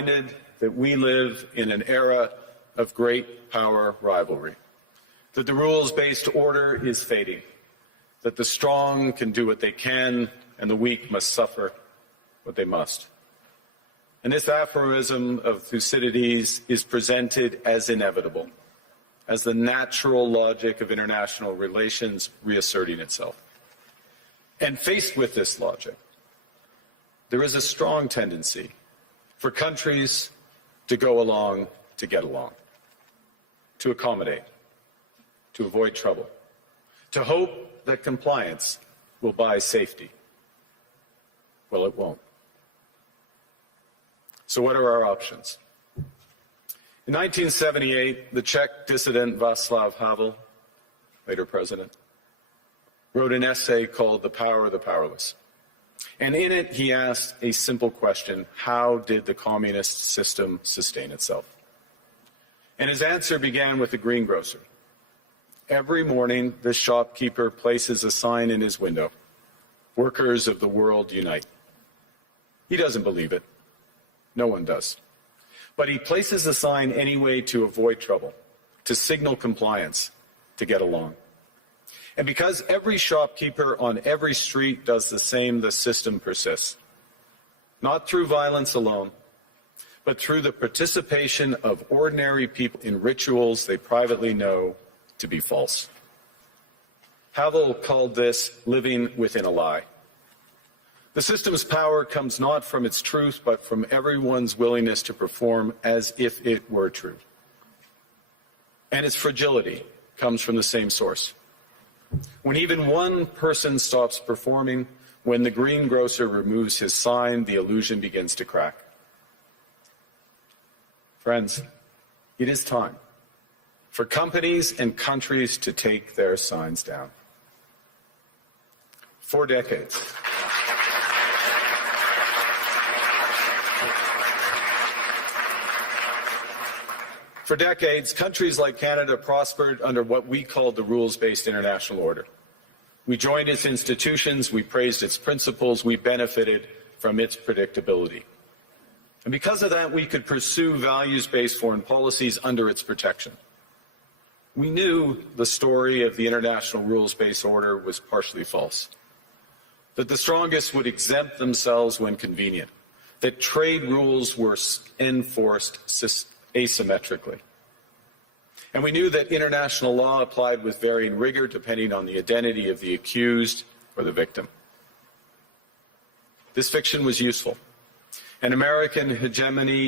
that we live in an era of great power rivalry, that the rules-based order is fading, that the strong can do what they can and the weak must suffer what they must. And this aphorism of Thucydides is presented as inevitable, as the natural logic of international relations reasserting itself. And faced with this logic, there is a strong tendency for countries to go along to get along, to accommodate, to avoid trouble, to hope that compliance will buy safety. Well, it won't. So what are our options? In 1978, the Czech dissident Václav Havel, later president, wrote an essay called The Power of the Powerless. And in it, he asked a simple question: how did the communist system sustain itself? And his answer began with the greengrocer. Every morning, the shopkeeper places a sign in his window: "Workers of the world unite." He doesn't believe it. No one does. But he places the sign anyway to avoid trouble, to signal compliance, to get along. And because every shopkeeper on every street does the same, the system persists. Not through violence alone, but through the participation of ordinary people in rituals they privately know to be false. Havel called this living within a lie. The system's power comes not from its truth, but from everyone's willingness to perform as if it were true. And its fragility comes from the same source. When even one person stops performing, when the greengrocer removes his sign, the illusion begins to crack. Friends, it is time for companies and countries to take their signs down. For decades, countries like Canada prospered under what we called the rules-based international order. We joined its institutions, we praised its principles, we benefited from its predictability. And because of that, we could pursue values-based foreign policies under its protection. We knew the story of the international rules-based order was partially false, that the strongest would exempt themselves when convenient, that trade rules were enforced asymmetrically. And we knew that international law applied with varying rigor depending on the identity of the accused or the victim. This fiction was useful, and American hegemony